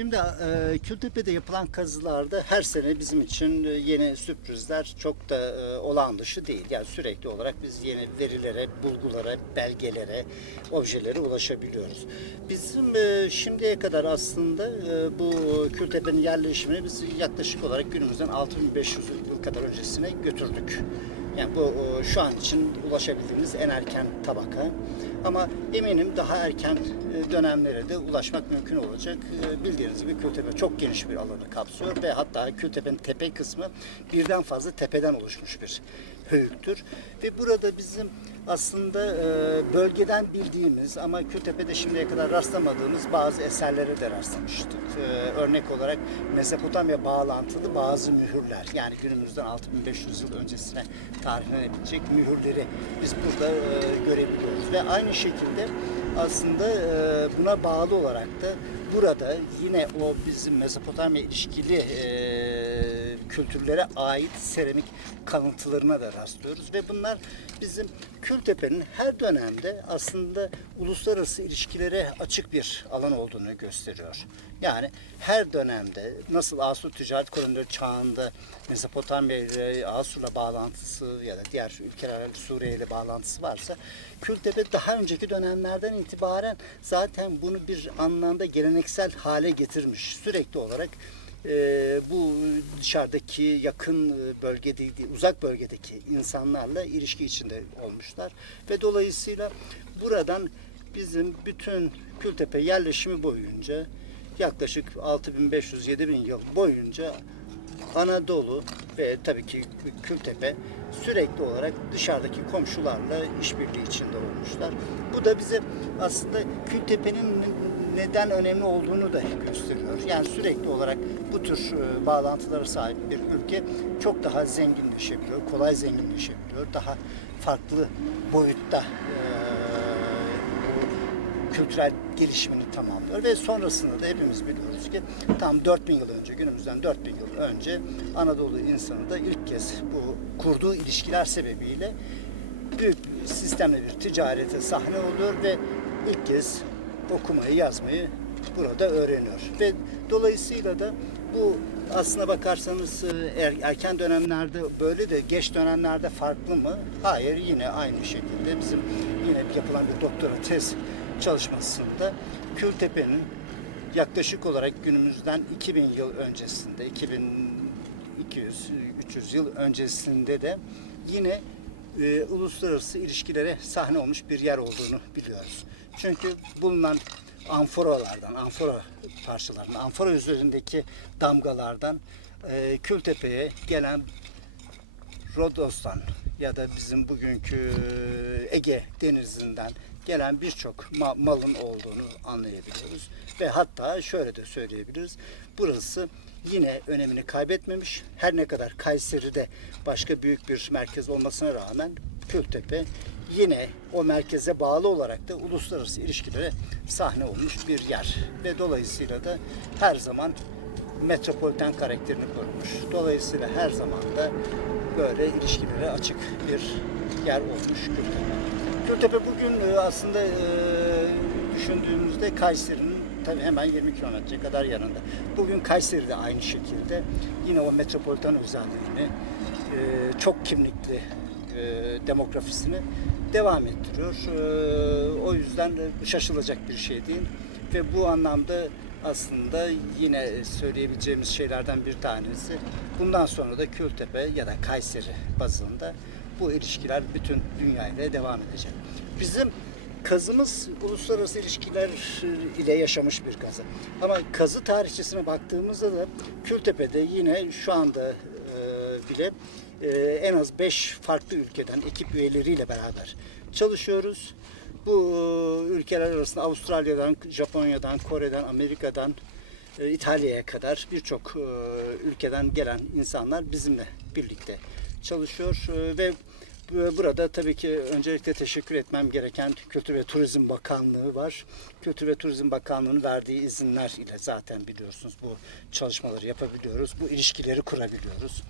Şimdi e, Kültepe'de yapılan kazılarda her sene bizim için e, yeni sürprizler çok da e, olağan dışı değil. Yani sürekli olarak biz yeni verilere, bulgulara, belgelere, objelere ulaşabiliyoruz. Bizim e, şimdiye kadar aslında e, bu Kültepe'nin yerleşimini biz yaklaşık olarak günümüzden 6500 yıl kadar öncesine götürdük. Yani bu e, şu an için ulaşabildiğimiz en erken tabaka. Ama eminim daha erken e, dönemlere de ulaşmak mümkün olacak. E, Bildiğiniz gibi Kültepe çok geniş bir alanı kapsıyor ve hatta Kültepe'nin tepe kısmı birden fazla tepeden oluşmuş bir höyüktür. Ve burada bizim aslında e, bölgeden bildiğimiz ama Kültepe'de şimdiye kadar rastlamadığımız bazı eserlere de rastlamıştık. Örnek olarak Mezopotamya bağlantılı bazı mühürler yani günümüzden 6500 yıl öncesine tarihlenebilecek mühürleri biz burada görebiliyoruz ve aynı şekilde aslında e, buna bağlı olarak da burada yine o bizim Mezopotamya ilişkili e, kültürlere ait seramik kalıntılarına da rastlıyoruz ve bunlar bizim Kültepe'nin her dönemde aslında uluslararası ilişkilere açık bir alan olduğunu gösteriyor. Yani her dönemde nasıl Asur ticaret kolonileri çağında Mezopotamya ile Asur'la bağlantısı ya da diğer ülkelerle Suriye ile bağlantısı varsa Kültepe daha önceki dönemlerden itibaren zaten bunu bir anlamda geleneksel hale getirmiş. Sürekli olarak e, bu dışarıdaki yakın e, bölgede, uzak bölgedeki insanlarla ilişki içinde olmuşlar ve dolayısıyla buradan bizim bütün Kültepe yerleşimi boyunca yaklaşık 6500-7000 yıl boyunca Anadolu ve tabii ki Kültepe sürekli olarak dışarıdaki komşularla işbirliği içinde olmuşlar. Bu da bize aslında Kültepe'nin neden önemli olduğunu da gösteriyor. Yani sürekli olarak bu tür e, bağlantılara sahip bir ülke çok daha zenginleşebiliyor, kolay zenginleşebiliyor, daha farklı boyutta e, kültürel gelişimini tamamlıyor ve sonrasında da hepimiz biliyoruz ki tam 4000 yıl önce, günümüzden 4000 yıl önce Anadolu insanı da ilk kez bu kurduğu ilişkiler sebebiyle büyük sistemli bir ticarete sahne oluyor ve ilk kez okumayı yazmayı burada öğreniyor. Ve dolayısıyla da bu aslına bakarsanız e, er- erken dönemlerde böyle de geç dönemlerde farklı mı? Hayır yine aynı şekilde bizim yine yapılan bir doktora tez çalışmasında Kültepe'nin yaklaşık olarak günümüzden 2000 yıl öncesinde 2200-300 yıl öncesinde de yine e, uluslararası ilişkilere sahne olmuş bir yer olduğunu biliyoruz. Çünkü bulunan amforalardan, amfora parçalarından, amfora üzerindeki damgalardan e, Kültepe'ye gelen Rodos'tan ya da bizim bugünkü Ege denizinden gelen birçok ma- malın olduğunu anlayabiliyoruz. Ve hatta şöyle de söyleyebiliriz. Burası yine önemini kaybetmemiş. Her ne kadar Kayseri'de başka büyük bir merkez olmasına rağmen Kültepe yine o merkeze bağlı olarak da uluslararası ilişkilere sahne olmuş bir yer. Ve dolayısıyla da her zaman metropoliten karakterini korumuş. Dolayısıyla her zaman da böyle ilişkilere açık bir yer olmuş Kültepe. Kültepe bugün e, aslında e, düşündüğümüzde Kayseri'nin tabii hemen 20 kilometre kadar yanında. Bugün Kayseri de aynı şekilde yine o metropoliten özelliğini e, çok kimlikli demografisini devam ettiriyor. O yüzden de şaşılacak bir şey değil ve bu anlamda aslında yine söyleyebileceğimiz şeylerden bir tanesi bundan sonra da Kültepe ya da Kayseri bazında bu ilişkiler bütün dünya ile devam edecek. Bizim kazımız uluslararası ilişkiler ile yaşamış bir kazı. Ama kazı tarihçesine baktığımızda da Kültepe'de yine şu anda e, bile e, en az 5 farklı ülkeden ekip üyeleriyle beraber çalışıyoruz. Bu e, ülkeler arasında Avustralya'dan, Japonya'dan, Kore'den, Amerika'dan, İtalya'ya kadar birçok ülkeden gelen insanlar bizimle birlikte çalışıyor E, ve bu- burada tabii ki öncelikle teşekkür etmem gereken Kültür ve Turizm Bakanlığı var. Kültür ve Turizm Bakanlığı'nın verdiği izinler ile zaten biliyorsunuz bu çalışmaları yapabiliyoruz. Bu ilişkileri kurabiliyoruz.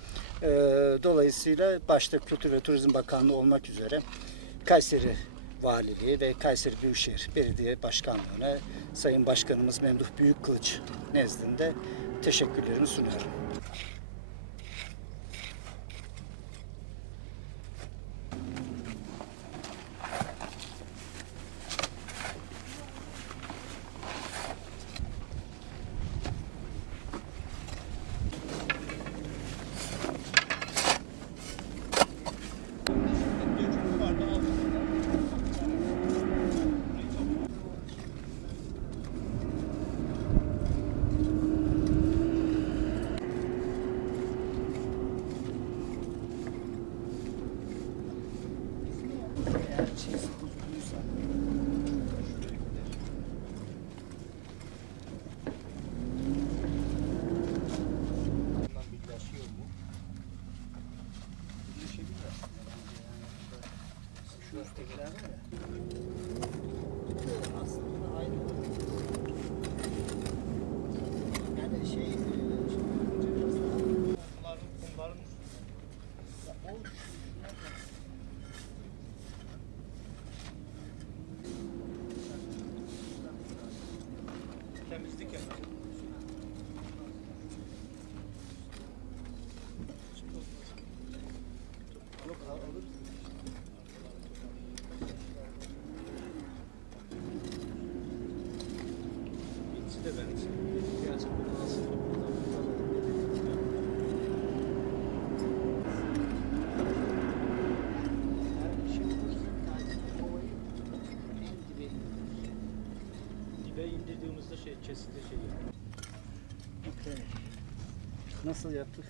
E, Dolayısıyla başta Kültür ve Turizm Bakanlığı olmak üzere Kayseri Valiliği ve Kayseri Büyükşehir Belediye Başkanlığı'na Sayın Başkanımız Memduh Büyükkılıç nezdinde teşekkürlerimi sunuyorum. Şu üsttekiler var ya. Aslında Nasıl yaptık?